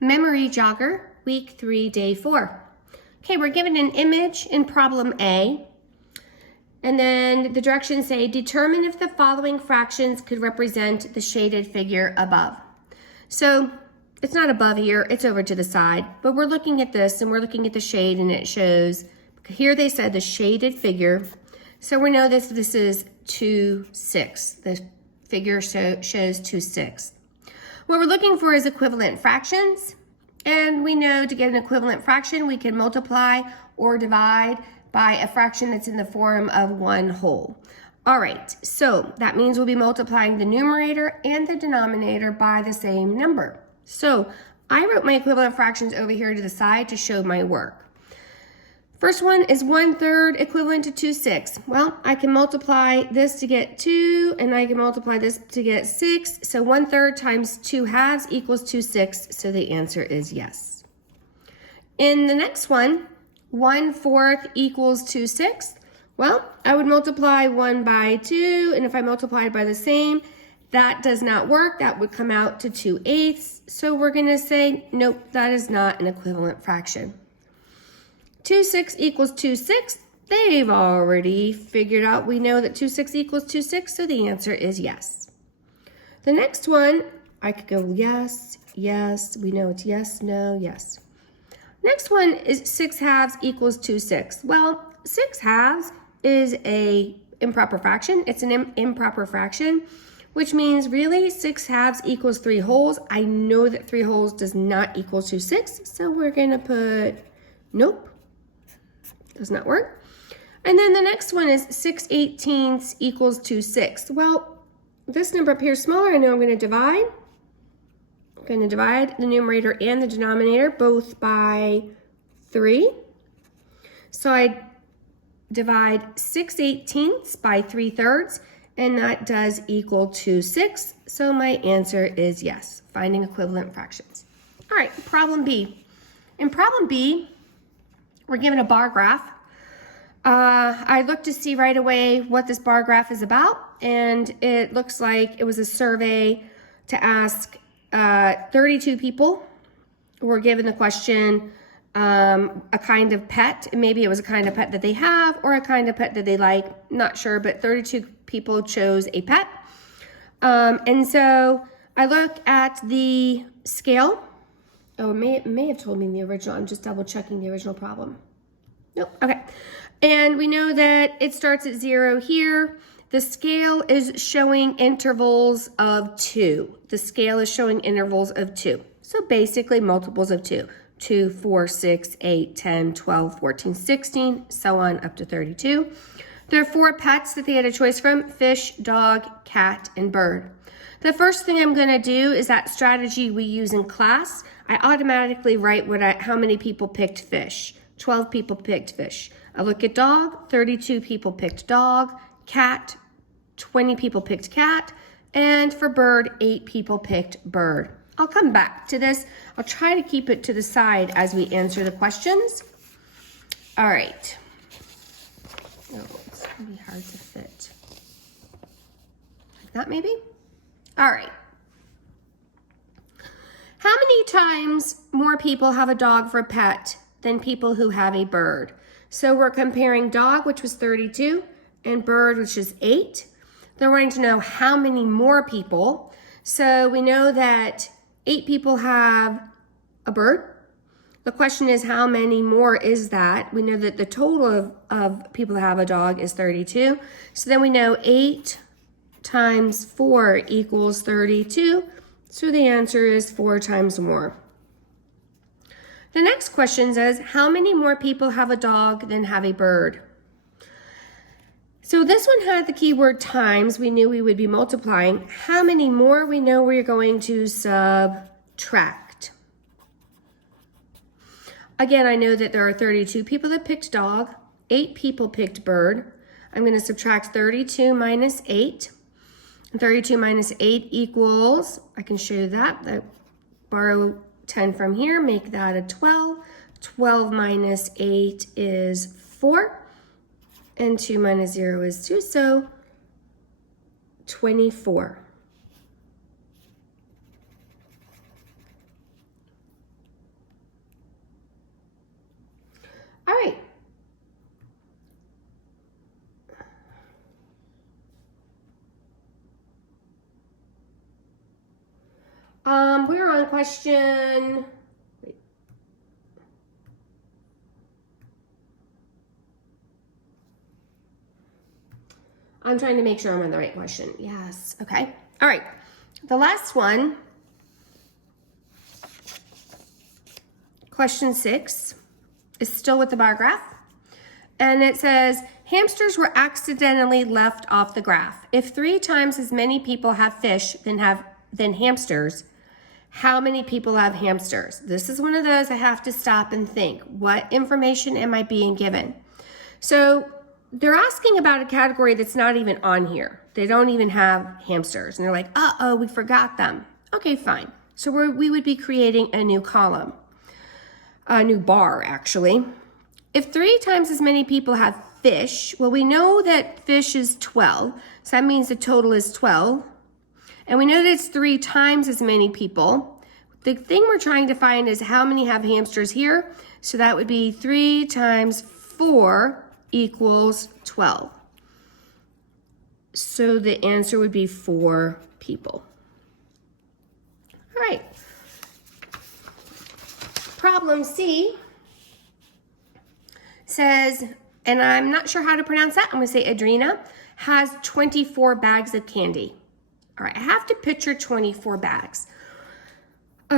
Memory Jogger, week 3, day 4. Okay, we're given an image in problem A, and then the directions say, determine if the following fractions could represent the shaded figure above. So it's not above here, it's over to the side, but we're looking at this and we're looking at the shade and it shows, here they said the shaded figure. So we know this is 2/6. The figure shows 2/6. What we're looking for is equivalent fractions. And we know to get an equivalent fraction, we can multiply or divide by a fraction that's in the form of one whole. All right, so that means we'll be multiplying the numerator and the denominator by the same number. So I wrote my equivalent fractions over here to the side to show my work. First one is 1/3 equivalent to 2/6. Well, I can multiply this to get 2, and I can multiply this to get 6. So 1/3 times 2/2 equals 2/6. So the answer is yes. In the next one, 1/4 equals 2/6. Well, I would multiply 1 by 2, and if I multiplied by the same, that does not work. That would come out to 2/8. So we're going to say, nope, that is not an equivalent fraction. 2/6 equals 2/6. They've already figured out, we know that 2/6 equals 2/6, so the answer is yes. The next one, I could go yes, yes, we know it's yes, no, yes. Next one is 6/2 equals 2/6. Well, 6/2 is a improper fraction. It's an improper fraction, which means really 6/2 equals 3 wholes. I know that 3 wholes does not equal 2/6, so we're gonna put nope. Does not work. And then the next one is 6/18 equals 2/6. Well, this number appears smaller. I know I'm going to divide. I'm going to divide the numerator and the denominator both by 3. So I divide 6/18 by 3/3, and that does equal 2/6. So my answer is yes, finding equivalent fractions. All right, problem B. In problem B, we're given a bar graph. I looked to see right away what this bar graph is about, and it looks like it was a survey to ask 32 people were given the question, a kind of pet. Maybe it was a kind of pet that they have or a kind of pet that they like, not sure, but 32 people chose a pet. And so I look at the scale. Oh, it may have told me in the original. I'm just double checking the original problem. Nope, okay. And we know that it starts at 0 here. The scale is showing intervals of 2. The scale is showing intervals of 2. So basically multiples of 2. 2, 4, 6, 8, 10, 12, 14, 16, so on up to 32. There are 4 pets that they had a choice from: fish, dog, cat, and bird. The first thing I'm going to do is that strategy we use in class. I automatically write how many people picked fish. 12 people picked fish. I look at dog, 32 people picked dog. Cat, 20 people picked cat. And for bird, 8 people picked bird. I'll come back to this. I'll try to keep it to the side as we answer the questions. All right. Oh, it's going to be hard to fit. Like that maybe? All right. How many times more people have a dog for a pet than people who have a bird? So we're comparing dog, which was 32, and bird, which is 8. They're wanting to know how many more people. So we know that 8 people have a bird. The question is, how many more is that? We know that the total of people that have a dog is 32. So then we know 8 times 4 equals 32. So the answer is 4 times more. The next question says, how many more people have a dog than have a bird? So this one had the keyword times. We knew we would be multiplying. How many more? We know we're going to subtract. Again, I know that there are 32 people that picked dog, 8 people picked bird. I'm going to subtract 32 minus 8. 32 minus 8 equals, I can show you that. I borrow 10 from here, make that a 12. 12 minus 8 is 4. And 2 minus 0 is 2, so 24. We're on question. I'm trying to make sure I'm on the right question. Yes, okay. All right, the last one, question 6, is still with the bar graph. And it says, hamsters were accidentally left off the graph. If 3 times as many people have fish than hamsters, how many people have hamsters? This is one of those I have to stop and think. What information am I being given? So they're asking about a category that's not even on here. They don't even have hamsters. And they're like, uh-oh, we forgot them. Okay, fine. So we would be creating a new column, a new bar, actually. If 3 times as many people have fish, well, we know that fish is 12. So that means the total is 12. And we know that it's 3 times as many people. The thing we're trying to find is how many have hamsters here. So that would be 3 times 4 equals 12. So the answer would be 4 people. All right. Problem C says, and I'm not sure how to pronounce that. I'm going to say Adrina has 24 bags of candy. All right, I have to picture 24 bags.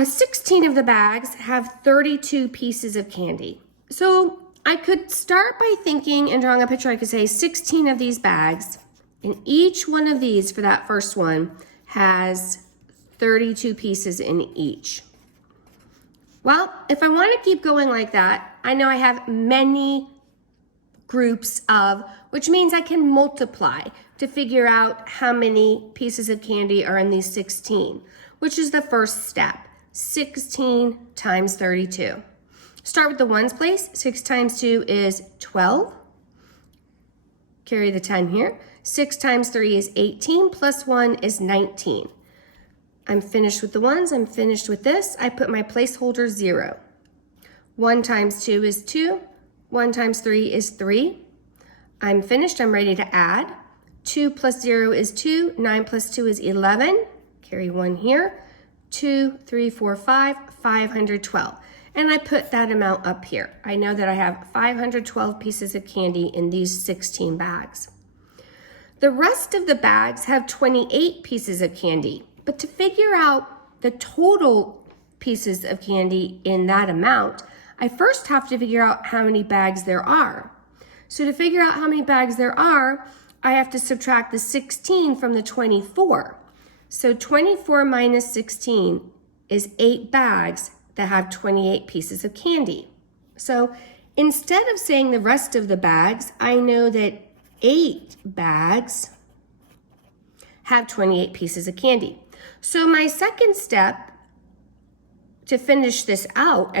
16 of the bags have 32 pieces of candy. So I could start by thinking and drawing a picture. I could say 16 of these bags, and each one of these for that first one has 32 pieces in each. Well, if I want to keep going like that, I know I have many groups of, which means I can multiply to figure out how many pieces of candy are in these 16, which is the first step. 16 times 32. Start with the ones place. 6 times 2 is 12. Carry the 10 here. 6 times 3 is 18, plus 1 is 19. I'm finished with the ones. I'm finished with this. I put my placeholder 0. 1 times 2 is 2. 1 times 3 is 3. I'm finished. I'm ready to add. 2 plus 0 is 2. 9 plus 2 is 11. Carry 1 here. 2, 3, 4, 5, 512. And I put that amount up here. I know that I have 512 pieces of candy in these 16 bags. The rest of the bags have 28 pieces of candy. But to figure out the total pieces of candy in that amount, I first have to figure out how many bags there are. So to figure out how many bags there are, I have to subtract the 16 from the 24. So 24 minus 16 is 8 bags that have 28 pieces of candy. So instead of saying the rest of the bags, I know that 8 bags have 28 pieces of candy. So my second step to finish this out,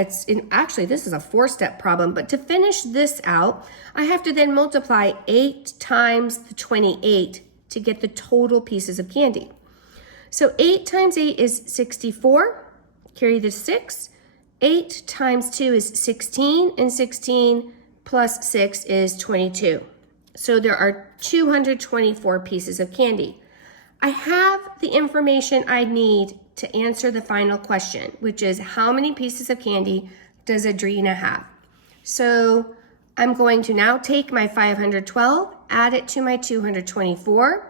actually this is a 4-step problem, but to finish this out, I have to then multiply 8 times the 28 to get the total pieces of candy. So 8 times 8 is 64, carry the 6. 8 times 2 is 16, and 16 plus 6 is 22. So there are 224 pieces of candy. I have the information I need to answer the final question, which is how many pieces of candy does Adrina have? So I'm going to now take my 512, add it to my 224.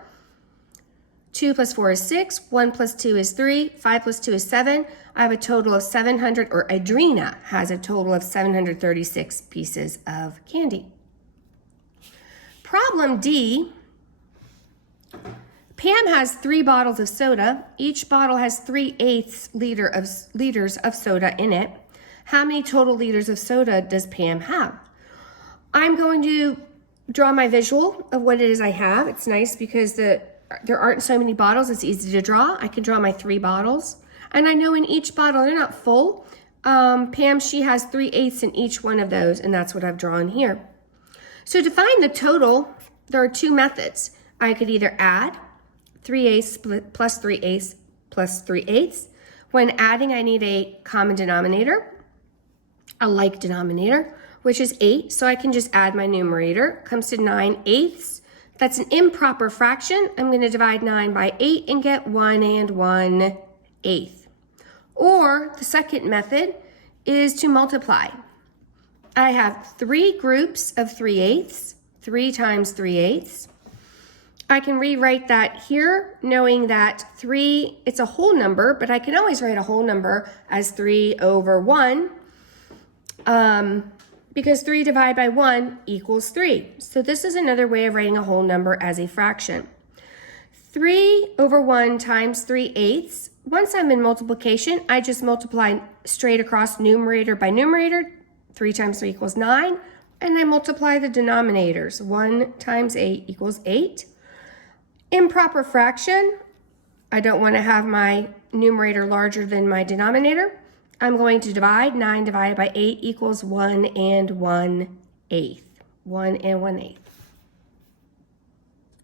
2 plus 4 is 6, 1 plus 2 is 3, 5 plus 2 is 7. I have a total of 700, or Adrina has a total of 736 pieces of candy. Problem D, Pam has 3 bottles of soda. Each bottle has 3/8 liters of soda in it. How many total liters of soda does Pam have? I'm going to draw my visual of what it is I have. It's nice because there aren't so many bottles. It's easy to draw. I can draw my 3 bottles. And I know in each bottle, they're not full. Pam, she has 3/8 in each one of those, and that's what I've drawn here. So to find the total, there are 2 methods. I could either add 3/8 plus 3/8 plus 3/8. When adding, I need a common denominator, a like denominator, which is 8. So I can just add my numerator. Comes to 9/8. That's an improper fraction. I'm going to divide 9 by 8 and get 1 1/8. Or the second method is to multiply. I have 3 groups of 3/8, 3 times 3/8. I can rewrite that here, knowing that 3, it's a whole number, but I can always write a whole number as 3 over 1, because 3 divided by 1 equals 3. So this is another way of writing a whole number as a fraction. 3 over 1 times 3/8. Once I'm in multiplication, I just multiply straight across numerator by numerator. 3 times 3 equals 9. And I multiply the denominators. 1 times 8 equals 8. Improper fraction, I don't want to have my numerator larger than my denominator. I'm going to divide. 9 divided by 8 equals 1 and 1/8. 1 and 1/8.